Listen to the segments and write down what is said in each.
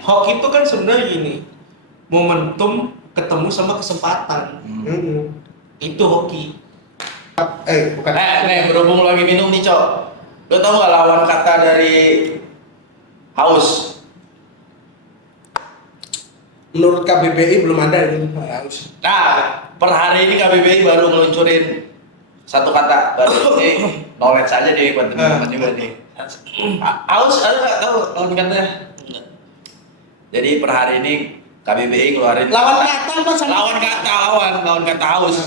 Hoki itu kan sebenarnya gini, momentum ketemu sama kesempatan. Itu hoki. Bukan. Nih, berhubung lu lagi minum nih, Cok. Lu tau gak lawan kata dari haus? Menurut KBBI belum ada ini haus. Nah, per hari ini KBBI baru ngeluncurin satu kata baru. Ini knowledge aja deh buat teman-teman juga nih. Haus ada nggak tahu lawan katanya? Enggak. Jadi per hari ini KBBI ngeluarin Lawan kata apa sama? lawan kata haus.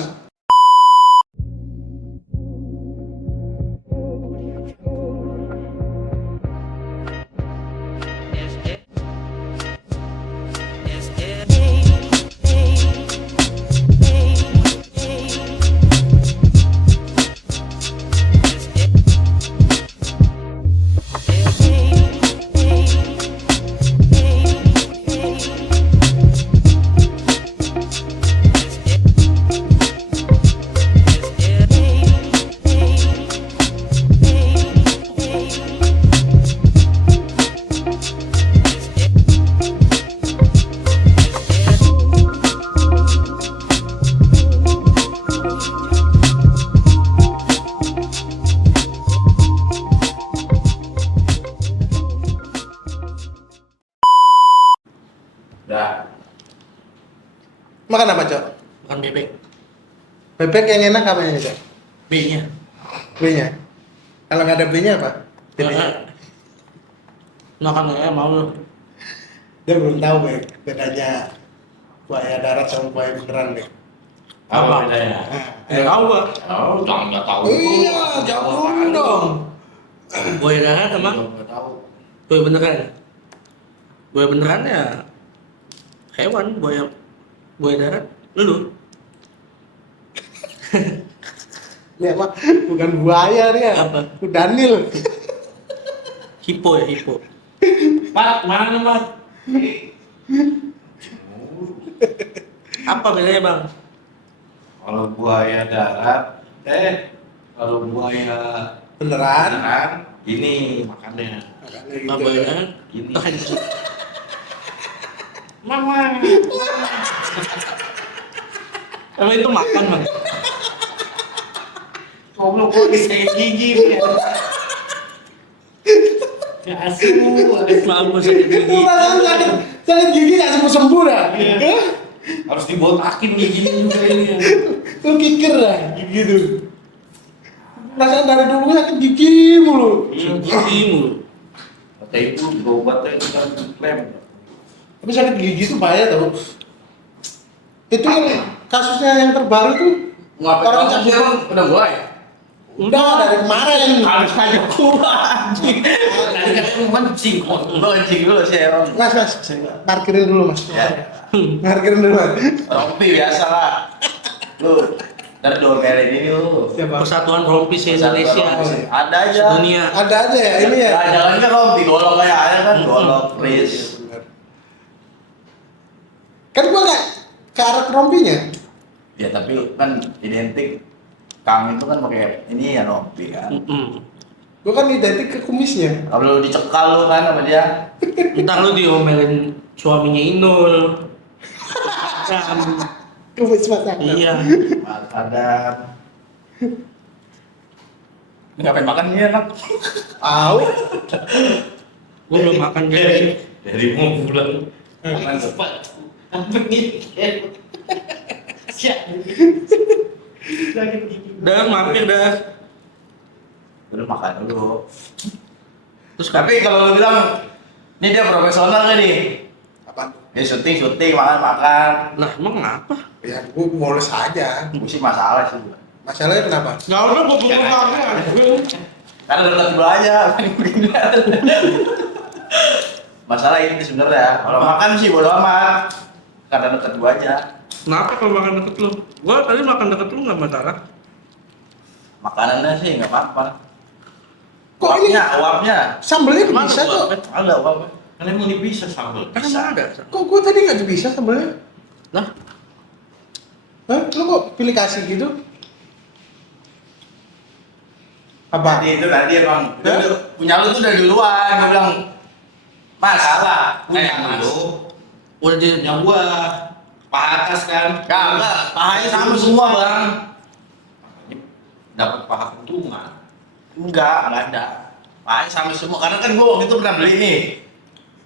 Udah. Makan apa, Cok? Bukan bebek. Bebek yang enak apa ini, Cok? B-nya. B-nya. Kalau nggak ada B-nya apa? Makan ya mau lu. Dia belum tahu bedanya buaya darat sama buaya beneran deh. Apa? bedanya? Tahu gak? Oh, jangan nggak tahu. Iya, jawab dulu dong. Buaya darat sama Nggak tahu. buaya beneran. Buaya beneran ya hewan, buaya darat. Lu Ini apa? Bukan buaya nih ya. Apa? Daniel. hipo ya, hipo. Mat, mana Mat? Apa bedanya, Bang? Kalau buaya darat, kalau buaya Beneran? beneran, ini makannya. Makanya Apa gitu. bedanya? Ini. Anjing. Mama. Emang itu makan, Bang? Goblok gua disayang gigi ya. Ya asu. Malu sakit gigi. Itu rasanya sakit gigi nggak sembuh-sembuh dah. Iya. Hah? Harus dibotakin giginya juga ini. Lu kikir dah gitu. Rasanya dari dulu sakit gigi mulu. Gigi mulu. Kata ibu berobatnya bukan klaim. Tapi sakit gigi itu bahaya tau. Itu yang kasusnya yang terbaru tuh orang cabut udah mulai. udah dari kemarin. Harus aja gua anjing. Nanti kan lu mancing kok. Lu mancing dulu sih emang. Mas, parkirin dulu mas. Ya. Parkirin dulu mas. Rompi biasa lah. Lu dari domelin ini lu. Siapa? Persatuan Rompis Indonesia. Ada aja. Dunia. Ada aja ya ini ya. Jangan kan rompi golong kayak ada kan golong please. Kan gua nggak ke arah rompinya. Ya tapi kan identik kami itu kan pakai ini ya rompi kan. Gua kan identik ke kumisnya. Kalau lu dicekal lu kan sama dia. Ntar lu diomelin suaminya Inul. Kumis mas Akbar. Iya. Ada. Ngapain makan ini enak? Au. Gua belum makan guys. Dari mau pulang. Makan cepat. Apa nih? Siap. Dah mampir dah. Udah makan dulu. Terus Tapi kalau lu bilang, ini dia profesional nggak nih? Apa? Dia syuting, makan. Lah emang apa? Ya gua moles aja. Gue sih masalah sih. Masalahnya kenapa? Gak ada gua belum makan. Karena dekat dulu aja. Masalah ini sebenarnya. Kalau makan sih bodo amat. Karena dekat gua aja. Kenapa kalau makan deket lu? Gua tadi makan deket lu nggak masalah. Makanannya sih nggak apa-apa. Kok ini Uapnya. sambelnya Mana bisa kok? uapnya? Ada uapnya. Kan emang ini bisa sambal. Kan emang ada. Kok gua tadi nggak bisa sambelnya? Lah, Hah? Lu kok pilih kasih gitu? Apa? Tadi itu tadi emang Hah? punya lu tuh udah duluan. Gua bilang Mas, Salah, Mas. punya lu. Udah di Punya gua. Pak atas kan. Kagak, pahanya sama semua, Bang. Dapat paha keuntungan. Enggak ada. Pahanya sama semua, karena kan gua waktu itu pernah beli nih.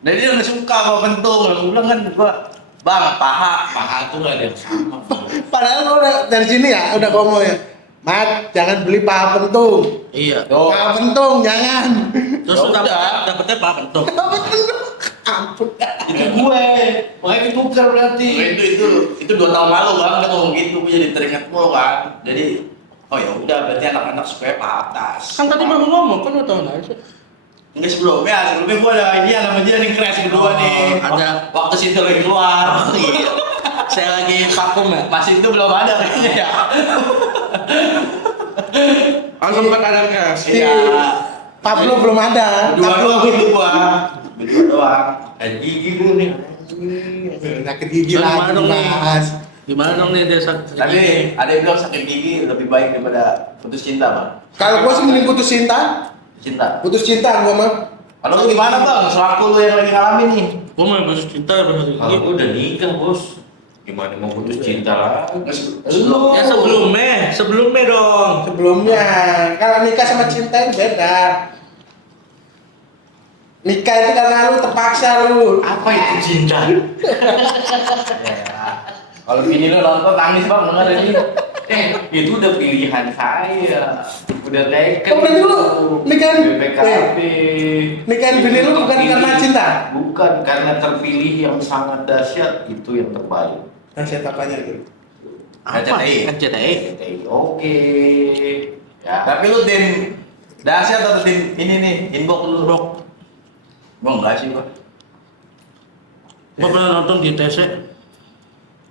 Dan dia nggak suka kalau kentung, gua bilang kan gua, Bang, Paha tuh gak ada yang sama. Padahal lo udah dari sini ya, udah ngomong ya. Mat, jangan beli paha pentung. Iya. Paha pentung, jangan. Terus lu dapetnya apa kentung? Paha pentung. Ampun. Itu gue. Makanya ditukar berarti. Itu 2 tahun lalu Bang, dia ngomong gitu, gue jadi teringat mulu kan. Jadi, oh ya udah berarti anak-anak supaya paha atas. Kan tadi baru ngomong, kan lo tau aja. Enggak sebelumnya gue ada idea sama dia nih crash berdua nih. ada. Waktu situ lagi keluar. Iya. Saya lagi vakum ya. Pas itu belum ada kayaknya ya. Langsung kan ada cash. Iya. Pablo belum ada. Berdua doang itu gua. Berdua doang. Gigi gue nih. Sakit gigi Gimana lagi, dong nih? Mas. Gimana dong nih dia sakit Tadi gigi? ada yang bilang sakit gigi lebih baik daripada putus cinta, Bang. Kalau gua sih mending putus cinta. Cinta. Putus cinta gua mah. Kalau lu gimana, Bang? Selaku lu yang lagi ngalamin nih. Gua mau putus cinta ya putus Kalau gigi. gue udah nikah bos. Gimana mau putus cinta lagi? Ya sebelumnya dong. Sebelumnya, kalau nikah sama cinta itu beda. Nikah itu karena lu terpaksa lu. Apa itu cinta? Kalau bini lu nonton nangis, Bang, denger ini. Itu udah pilihan saya. Udah teken. Oh, berarti lu nikahin- BPKB. Nikahin bini lu bukan karena cinta? Bukan karena terpilih yang sangat dahsyat, itu yang terbaik. Nah, saya apanya gitu. RCTI. RCTI. Oke. Ya. Tapi lu tim dahsyat atau tim ini nih, inbox lu? Gua enggak sih, gua. Gua pernah nonton di TC,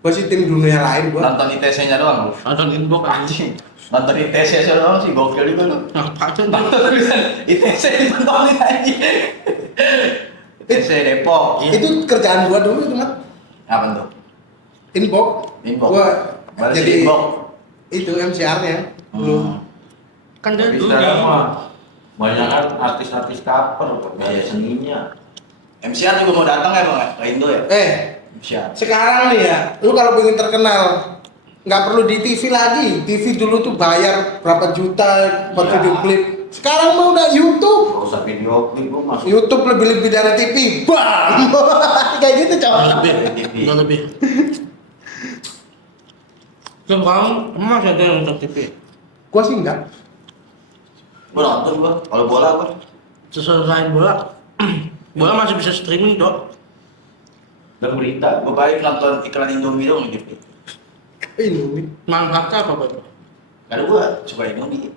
Gua sih tim dunia lain gua. Nonton ITC-nya doang lu. nonton inbox anjing. Nonton ITC aja doang sih, gokil juga lu. Ngapain Nonton tulisan ITC ditontonin aja. ITC Depok. Iya. Itu kerjaan gua dulu itu, Mat. Apa tuh? Inbox. Inbox. Gua Balas jadi inbox. itu MCR-nya dulu. Kan dia Tapi dulu sekarang dia. mah banyak kan artis-artis cover gaya seninya. MCR juga mau datang ya, Bang? Ke Indo ya? MCR. Sekarang nih ya, lu kalau pengen terkenal nggak perlu di TV lagi. TV dulu tuh bayar berapa juta buat Iya. video klip. Sekarang mah udah YouTube. Gak usah video klip gue masuk. YouTube lebih dari TV. Bam. Kayak gitu, cowok. Nggak lebih. Sekarang emang masih ada yang nonton TV. Gua sih enggak. Gua nonton gua, kalau bola gua. Selain bola, bola masih bisa streaming dok. Dan berita. Gua balik nonton iklan Indomie dong gitu. Ini. Manfaatnya apa betul? Karena gua suka Indomie.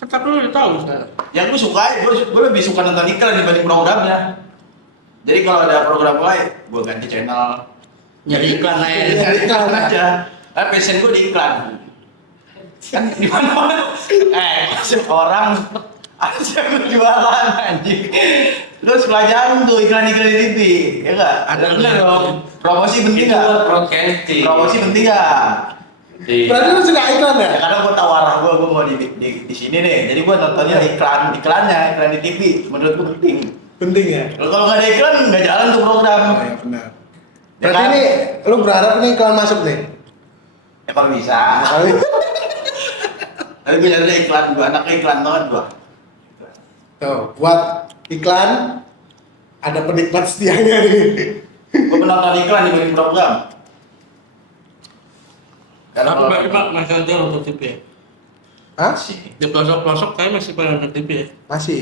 Kan tapi lu udah tahu sekarang. Yang gua suka, gua lebih suka nonton iklan dibanding programnya. Jadi kalau ada program lain, gua ganti channel. Nyari iklan aja. Nyari iklan aja. Nah, passion gua di iklan. Kan di mana-mana. Orang aja gua jualan anjing. Terus pelajaran tuh iklan-iklan di TV, ya enggak? Ada bener nih. dong. Promosi penting Itu enggak? buat broadcasting. Promosi penting enggak? Berarti lu suka iklan ya? Ya karena gua tahu arah gua mau di sini nih. Jadi gua nontonnya iklan di TV. Menurut gua penting. Penting ya? Kalau nggak ada iklan nggak jalan tuh program. Oh, iya benar. Ya Berarti kan? ini lu berharap nih iklan masuk nih? Ya kalau bisa. Tapi gue nyari iklan, gua anaknya iklan banget gua. Tuh, buat iklan ada penikmat setianya nih. Gua penonton iklan dibanding program. Karena Tapi kalau bagi pak masih ada yang nonton TV. Hah? sih. Di pelosok-pelosok kayak masih pada nonton TV ya. Masih.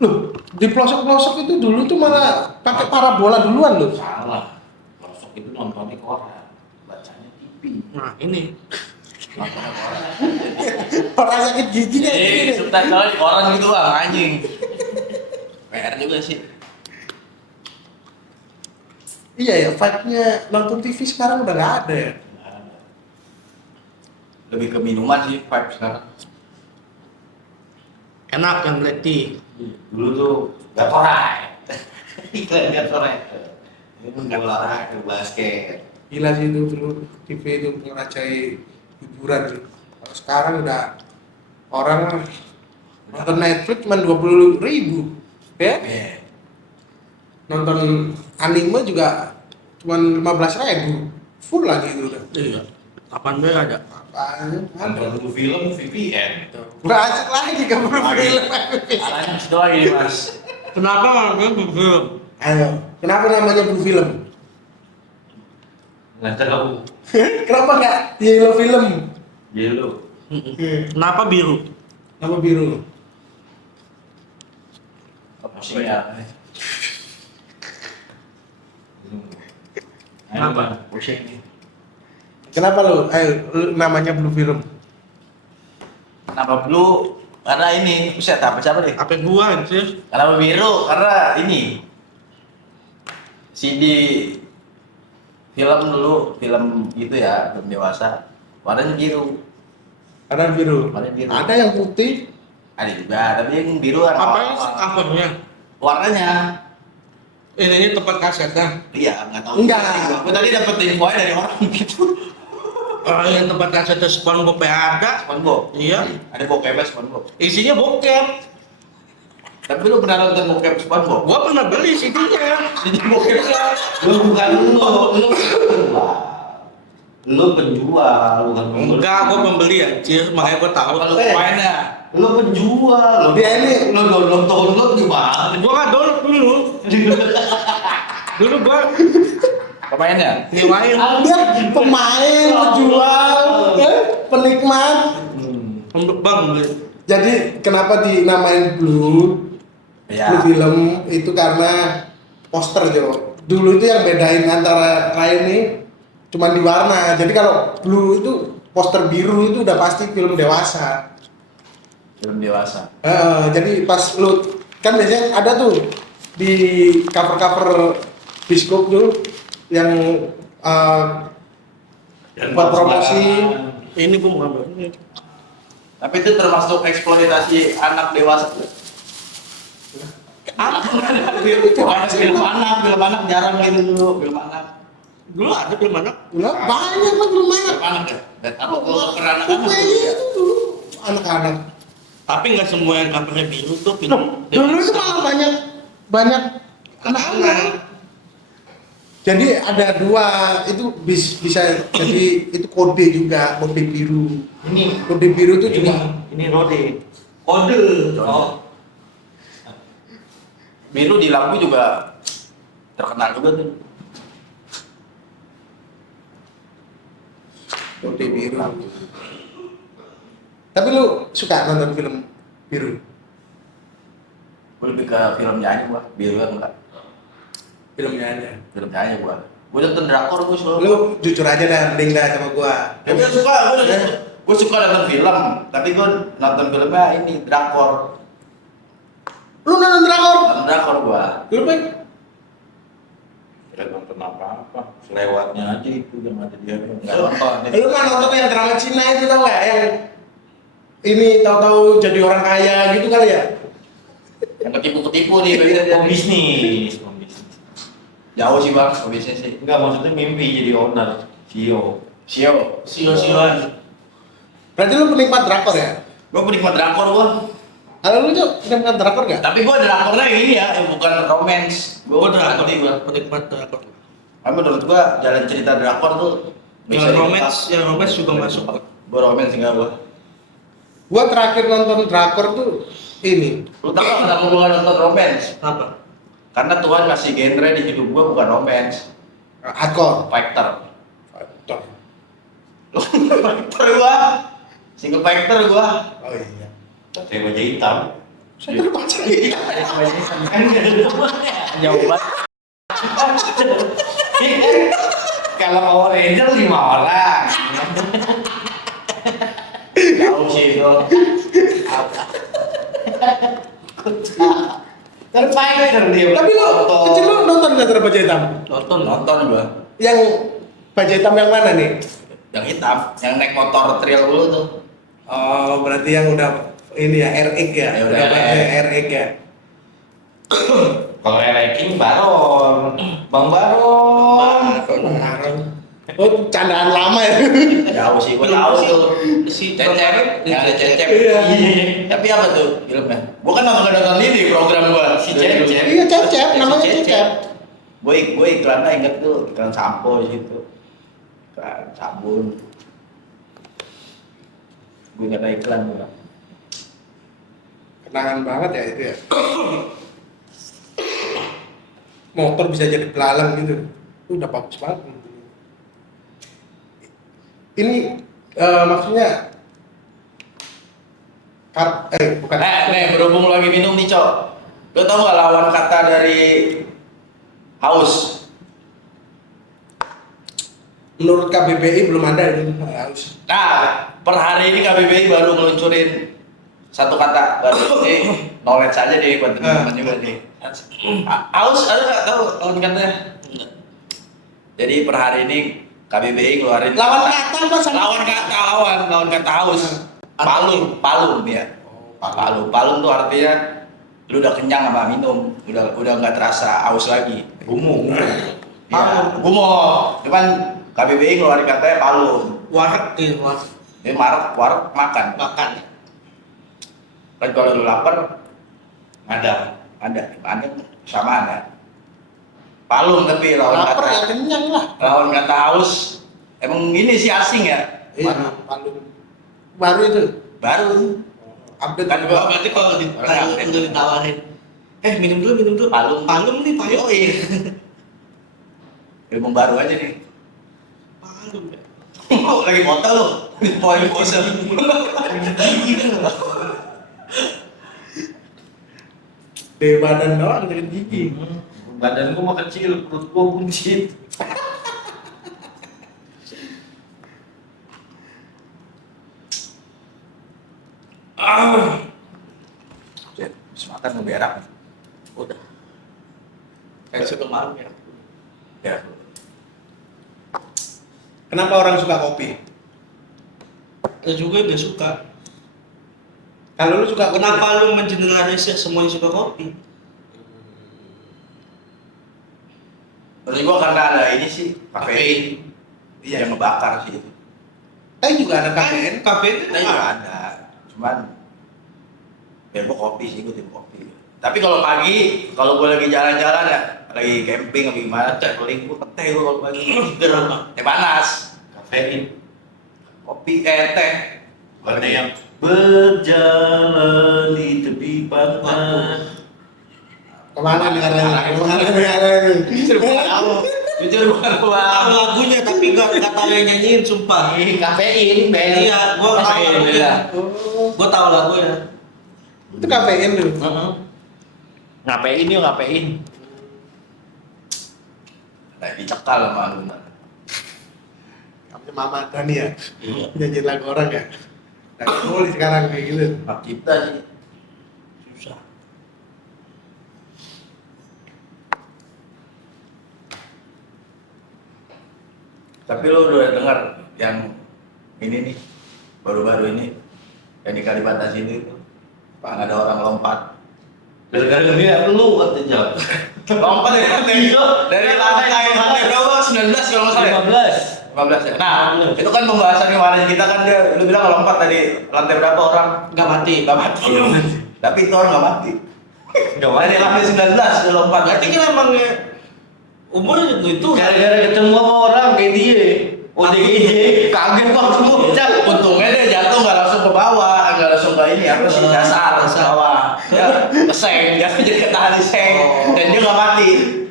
Loh, di pelosok-pelosok itu dulu tuh malah pakai parabola duluan loh. Salah. Masuk itu nontonnya koran. Bacanya TV. Nah ini. Nontonnya koran. Orang sakit gigi kayak gini. nih. Subtitle di koran gitu bang, anjing. PR juga sih. Iya ya, vibe-nya nonton TV sekarang udah nggak ada ya. Lebih ke minuman sih vibe sekarang. Enak yang black tea. Dulu tuh Gatorade. Iklan Gatorade. Bola, basket. Gila sih itu dulu TV itu merajai hiburan sih. Kalau sekarang udah orang nonton Netflix cuma 20.000, ya? Yeah. nonton anime juga cuman 15.000 full lagi itu udah. Iya. Kapan gue ada? Apaan? Nonton dulu film VPN. Udah asik lagi ke film. Arahnya situ lagi nih mas. Kenapa gue belum? Ayo, kenapa namanya blue film? Nggak tahu. Kenapa nggak yellow film? Yellow. Kenapa biru? Nama biru. Pusing ya. Kenapa? Pusing nih. Kenapa lu? Ayo, namanya blue film. Kenapa blue? Karena ini, buset apa siapa deh? Apa gua anjir? Kenapa biru? Karena ini CD film dulu, film gitu ya, film dewasa. Warnanya biru. Ada biru. Warnanya biru. Ada yang putih. Ada juga, tapi yang biru kan Apa awal-awal. covernya? Warnanya. Ini tempat kasetnya. Iya, nggak tahu. Enggak. Gue tadi dapet info dari orang gitu. Oh, yang tempat kasetnya SpongeBob ada. SpongeBob. Iya. Ada bokepnya SpongeBob. Isinya bokep. Tapi lu pernah nonton bokep SpongeBob? Gua pernah beli CD-nya. Jadi bokepnya lu bukan lu penjual, bukan pembeli. Enggak, gua pembeli anjir, makanya gua tahu. Apa lu mainnya? Lu penjual, lu Dia ini lu download gimana? Gua nggak download dulu. Dulu gua Pemainnya? nyewain. dia pemain, penjual, penikmat. Bang beli. Jadi kenapa dinamain blue? Iya. Blue film itu karena poster Jo. Dulu itu yang bedain antara lain nih cuma di warna. Jadi kalau blue itu poster biru itu udah pasti film dewasa. Film dewasa. Jadi pas lu kan biasanya ada tuh di cover-cover bioskop tuh yang buat promosi. Ini gua mau ngambil. Ini. Tapi itu termasuk eksploitasi anak dewasa. Apa? Film anak jarang gitu dulu, film anak. Dulu ada belum anak? Lah banyak lah belum banyak. Film anak ya? Dan apa kalau ke anak-anak Pokoknya dulu ya? itu dulu anak-anak. Tapi nggak semua yang covernya biru tuh film. Dulu itu malah banyak anak-anak. Jadi ada dua itu bisa jadi itu kode juga, kode biru. Ini Kode biru itu juga ini rode. Kode. Oh. Biru di lampu juga terkenal juga tuh. kode biru. Tapi lu suka nonton film biru? Gue lebih ke film nyanyi gua, biru kan enggak. Filmnya aja. Film nyanyi gua. Gua nonton drakor gua selalu. Lu jujur aja dah, mending dah sama gua. Tapi gua suka nonton film, tapi gua nonton filmnya ini drakor. Lu nonton drakor? Nonton drakor gua. Lu baik? Tidak nonton apa-apa, selewatnya aja itu yang ada dia. Enggak nonton. Lu kan nonton yang drama Cina itu tau gak? Yang ini tahu-tahu jadi orang kaya gitu kali ya? Yang ketipu-ketipu nih biasanya. Pembisnis. Jauh sih bang, bisnis sih. Enggak, maksudnya mimpi jadi owner, CEO. Sio-sioan. Berarti lu penikmat drakor ya? Gua penikmat drakor gua. Kalau lu Cok, penikmat drakor gak? Tapi gua drakornya ini ya, bukan romance. Gua drakor ngerti gua, penikmat drakor. Tapi menurut gua jalan cerita drakor tuh Yang romance juga masuk. Gua romance enggak gua. Gua terakhir nonton drakor tuh ini. Lu tahu nggak kenapa gua nonton romance? Apa? Karena Tuhan ngasih genre di hidup gua bukan romance, Hardcore. fighter. Fighter gua, single fighter gua. Oh iya. Saya wajah hitam. Saya baca ini. Jauh banget. Kalau Power Ranger 5 orang. Jauh sih itu. Terfighter dia. Tapi lu kecil lu nonton gak Bajaj Hitam? Nonton gua. Yang Bajaj Hitam yang mana nih? Yang hitam, yang naik motor trail dulu tuh. Oh, berarti yang udah ini ya RX ya? Ya, udah Udah pakai RX. RX ya? Kalau Ereking Baron, Bang Baron. Baron. Oh, candaan lama ya. Jauh sih, gua tahu tuh. Si Cecep, yang ada Cecep. Iya. Tapi apa tuh filmnya? Gua kan nonton ini program gua. Si Cecep. Iya, Cecep, namanya Cecep. Gue iklannya inget tuh, iklan sampo di situ. Iklan sabun. Gue ingat ada iklan gua. Kenangan banget ya itu ya. Motor bisa jadi belalang gitu. Itu udah bagus banget. Ini maksudnya bukan. Nih, berhubung lu lagi minum nih, Cok. Lu tau gak lawan kata dari haus? Menurut KBBI belum ada ini haus. Nah, per hari ini KBBI baru ngeluncurin satu kata baru. Knowledge aja deh buat teman-teman juga nih. Haus ada nggak tahu lawan katanya? Enggak. Jadi per hari ini KBBI keluarin Lawan kata apa sama? lawan kata haus. Palung ya. Palung tuh artinya lu udah kenyang sama minum, udah nggak terasa haus lagi. Gumu. Ya, gumoh. Cuman KBBI keluarin katanya palung. Warak nih, warak Ini warak makan. makan. Kan kalau lu lapar Ada. ada sama ada. Palung tapi lawan Lapar ya kata kenyang lah. lawan kata haus. Emang ini sih asing ya? Iya, Palu. Baru itu. Baru. Update Kan gua- Berarti kalau ditawarin, minum dulu. Palung. Palung nih, palung. Yoi. Ilmu baru aja nih. Palung ya. Oh, lagi foto lu. Poin pose. Di badan doang dari gigi. Badan gua mah kecil, perut gua buncit. Semakan ngeberak. Udah. Kayak sebelum malam ya. Ya. Kenapa orang suka kopi? Ada juga yang gak suka. Kalau lu suka kopi, Kenapa lu mengeneralisir semuanya suka kopi? Menurut gua karena ada ini sih, kafein. Iya, yang ngebakar sih. juga ada kafein. Kafe itu Kita juga ada. Cuman ya gua kopi sih, gua tim kopi. Tapi kalau pagi, kalau gua lagi jalan-jalan ya, lagi camping atau gimana, traveling gua teh gua kalau pagi. Teh panas, Kafein. kopi teh. Ada yang berjalan di tepi pantai. Kemana nih arahnya? Kemana nih arahnya? Jujur bukan Tahu gua. lagunya tapi gak tahu yang nyanyiin, sumpah. Kafein, Iya, gua tahu Kafein, lagunya. iya. Gua tahu lagunya. Itu kafein tuh. Ngapain dia ngapain? Nah, dicekal sama lu. Kamu Mama Dani ya? Iya. Nyanyiin lagu orang ya? Nah, boleh sekarang kayak gitu. Hak kita sih. Susah. Tapi lo udah dengar yang ini nih, baru-baru ini yang di Kalibata sini itu, Pak, ada orang lompat. Gara-gara dia lu katanya. Lompat dari lantai berapa? 19 kalau nggak salah. ya? 15 ya. Nah, itu kan pembahasan kemarin kita kan dia, lu bilang lompat dari lantai berapa orang? Gak mati. Gak mati. Tapi itu orang gak mati. Dari lantai 19 dia lompat. Berarti kan emang umurnya itu. Gara-gara ketemu sama orang kayak dia. ODGJ kaget waktu bocah. Untungnya dia jatuh nggak langsung ke bawah, nggak langsung ke ini apa sih dasar ke bawah. Dia keseng, dia jadi ketahan di seng, dan dia nggak mati.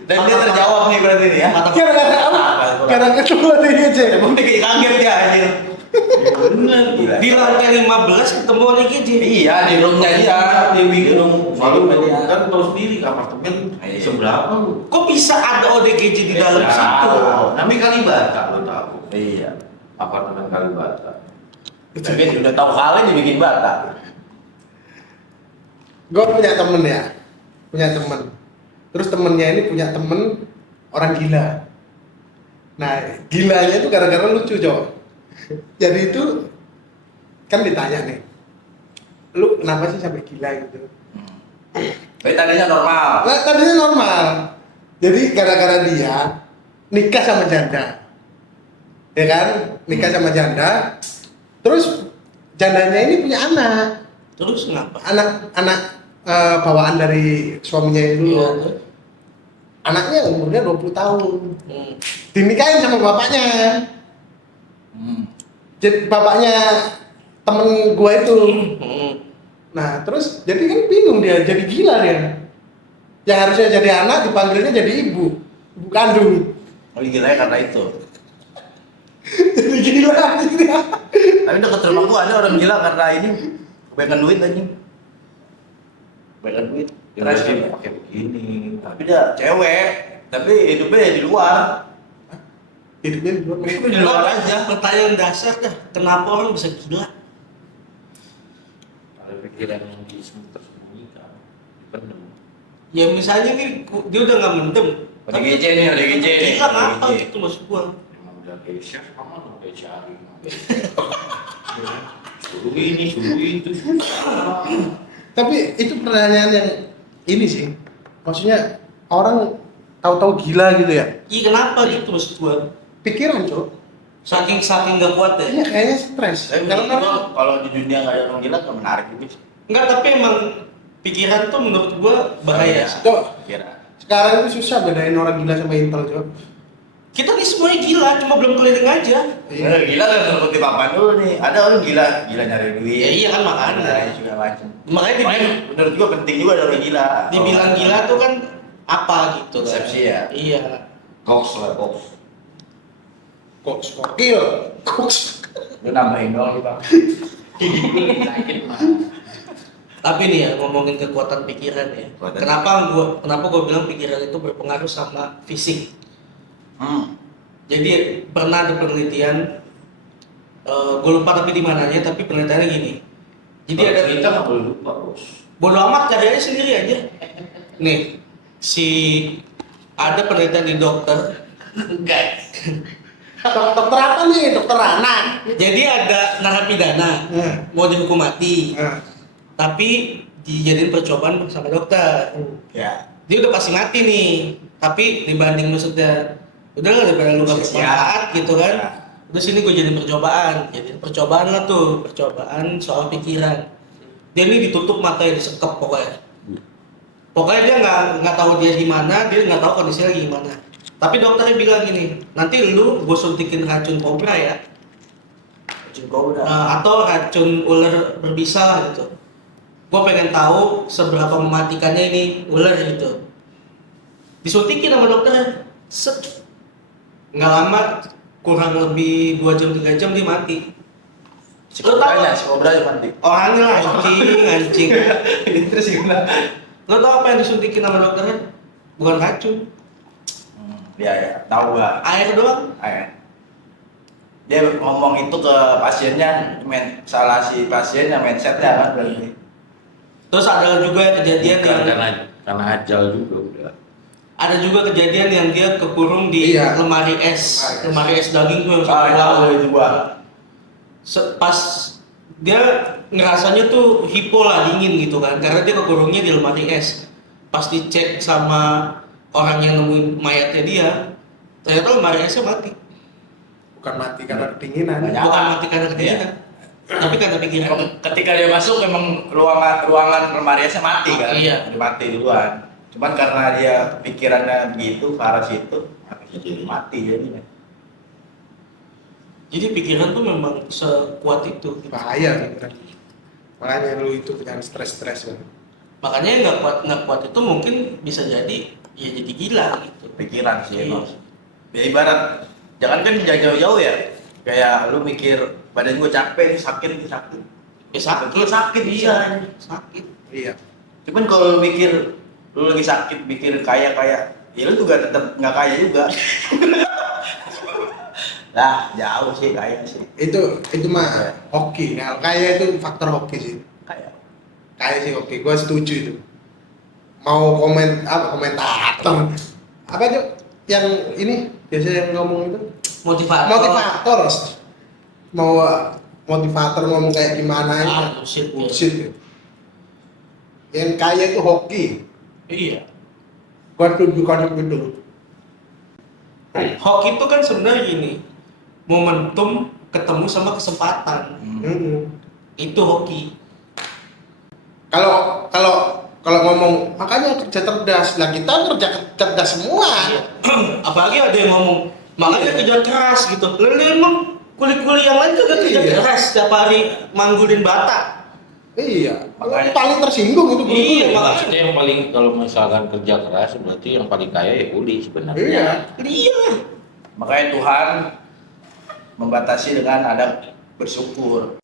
Dan dia terjawab nih berarti nih ya. Gara-gara apa? Gara-gara ketemu dia aja. Emang dia kaget dia anjir. Bener. Di lantai 15 ketemu lagi dia. Iya di roomnya dia. Dia bingung. Malu Dia. kan tahu sendiri apartemen Iya. seberapa lu? Kok bisa ada ODGJ di dalam Ya, situ? namanya Kalibata lu tahu. Iya. Apartemen Kalibata. Tapi udah tahu kali dibikin bata. Gue punya temen ya, punya temen. Terus temennya ini punya temen orang gila. Nah, gilanya itu gara-gara lucu, Cok. Jadi itu kan ditanya nih, lu kenapa sih sampai gila gitu? Tapi tadinya normal. Nah, tadinya normal. Jadi gara-gara dia nikah sama janda. ya kan, nikah sama janda. Terus jandanya ini punya anak. Terus kenapa? Anak bawaan dari suaminya itu. Iya. Anaknya umurnya 20 tahun. Hmm. Dinikahin sama bapaknya. Jadi bapaknya temen gua itu. Hmm. Nah, terus jadi kan bingung dia, jadi gila dia. Yang harusnya jadi anak dipanggilnya jadi ibu kandung. Oh, gila karena itu. Jadi gila dia. Tapi dekat rumah gua ada orang gila karena ini kebanyakan duit anjing. Kebanyakan duit. Dia Terus berarti dia pakai begini. tapi dia cewek, tapi hidupnya di luar. Hidupnya di luar. Hidupnya di luar aja. Pertanyaan dasar dah, kenapa orang bisa gila? Ada pikiran yang tersembunyikan, dipendam. Ya misalnya nih, dia udah nggak mendem. ODGJ nih, ODGJ nih. Gila ngapa ODGJ. gitu maksud gua? Emang udah kayak chef, kamu udah kayak cari. Suruh ini, suruh itu, susah. Tapi itu pertanyaan yang ini sih. Maksudnya orang tahu-tahu gila gitu ya. Iya kenapa gitu maksud gua? Pikiran, Cok. Saking nggak kuat ya. Iya, kayaknya stres. Tapi Kalau menurut gua, kalau di dunia nggak ada orang gila, nggak menarik gitu. Enggak, tapi emang pikiran tuh menurut gua bahaya. Coba Kira. sekarang itu susah bedain orang gila sama intel, Cok. Kita nih semuanya gila, cuma belum keliling aja. Gila kan kutip apa dulu nih? Ada orang gila, gila nyari duit. Ya iya kan makanya. Nyari juga macam. Makanya Menurut gua penting juga ada orang gila. dibilang gila tuh kan apa gitu kan. Persepsi ya. Iya. Goks lah, goks. Koks, kokil. Koks. Lu nambahin doang nih bang. Sakit mah. Tapi nih ya ngomongin kekuatan pikiran ya. Kekuatan Kenapa gua bilang pikiran itu berpengaruh sama fisik. Jadi pernah ada penelitian, gue lupa tapi di mananya, tapi penelitiannya gini. Jadi ada kita nggak boleh lupa, bos. bodo amat cari aja sendiri aja. Nih, ada penelitian di dokter. Guys. Dokter apa nih? Dokter anak. Jadi ada narapidana mau dihukum mati, Nah. tapi dijadiin percobaan sama dokter. Ya. Dia udah pasti mati nih, tapi dibanding maksudnya udah lah daripada lu gak bermanfaat gitu kan. Udah sini gue jadi percobaan lah tuh, percobaan soal pikiran. Dia ini ditutup matanya, disekep pokoknya. Pokoknya dia nggak tahu dia gimana, dia nggak tahu kondisinya gimana. Tapi dokternya bilang gini, nanti lu gue suntikin racun kobra ya, Racun kobra. atau racun ular berbisa lah gitu. Gue pengen tahu seberapa mematikannya ini ular gitu. Disuntikin sama dokternya, set. Nggak lama, kurang lebih 2 jam 3 jam dia mati. Si kobranya mati. Orangnya lah anjing. Terus gimana? Lo tau apa yang disuntikin sama dokternya? Bukan racun, Ya, tahu gua. air doang. Dia ngomong itu ke pasiennya, salah si pasiennya mindsetnya kan berarti. Terus ada juga kejadian Bukan, yang karena ajal juga udah. ada juga kejadian yang dia kekurung di Iya. lemari es daging tuh yang Ah, sampai tahu lama. itu gua. Pas dia ngerasanya tuh hipo lah, dingin gitu kan, karena dia kekurungnya di lemari es. Pas dicek sama orang yang nemuin mayatnya dia, ternyata lemari esnya mati. Bukan mati karena kedinginan. Banyak. Bukan mati karena kedinginan, tapi karena pikiran. Ketika dia masuk memang ruangan lemari esnya mati kan? Iya. Dia mati duluan. Cuman karena dia pikirannya begitu ke arah situ, jadi mati jadinya. Jadi pikiran tuh memang sekuat itu. Bahaya pikiran. Makanya lu itu jangan stres-stres kan. Makanya yang nggak kuat itu mungkin bisa jadi ya jadi gila gitu. Pikiran sih Iya. emang. Ya ibarat, jangan kan jauh-jauh ya. Kayak lu mikir badan gua capek nih, sakit. Ya sakit, Sakit bisa. sakit. Iya. Cuman kalau lu mikir lu lagi sakit, mikir kaya, ya lu juga tetap nggak kaya juga. Lah, jauh sih kaya sih. Itu mah Iya. hoki. Nah, kaya itu faktor hoki sih. Kaya. Kaya sih hoki. Gua setuju itu. Mau komentator. Apa tuh yang ini biasanya yang ngomong itu? Motivator. Mau motivator ngomong kayak gimana itu? Bullshit, ya. Bullshit ya. Yang kaya itu hoki. Iya. Gua tunjukkan itu dulu. Hoki itu kan sebenarnya gini, momentum ketemu sama kesempatan. Itu hoki. Kalau ngomong makanya kerja cerdas, lah kita kerja cerdas semua. Apalagi ada yang ngomong makanya kerja keras gitu. Lalu emang kuli-kuli yang lain juga kerja Iya. keras setiap hari manggulin bata. Iya, Makanya- paling tersinggung itu Iya, kuliah. Maksudnya yang paling kalau misalkan kerja keras berarti yang paling kaya ya kuli sebenarnya. Iya. Iya. Makanya Tuhan membatasi dengan ada bersyukur.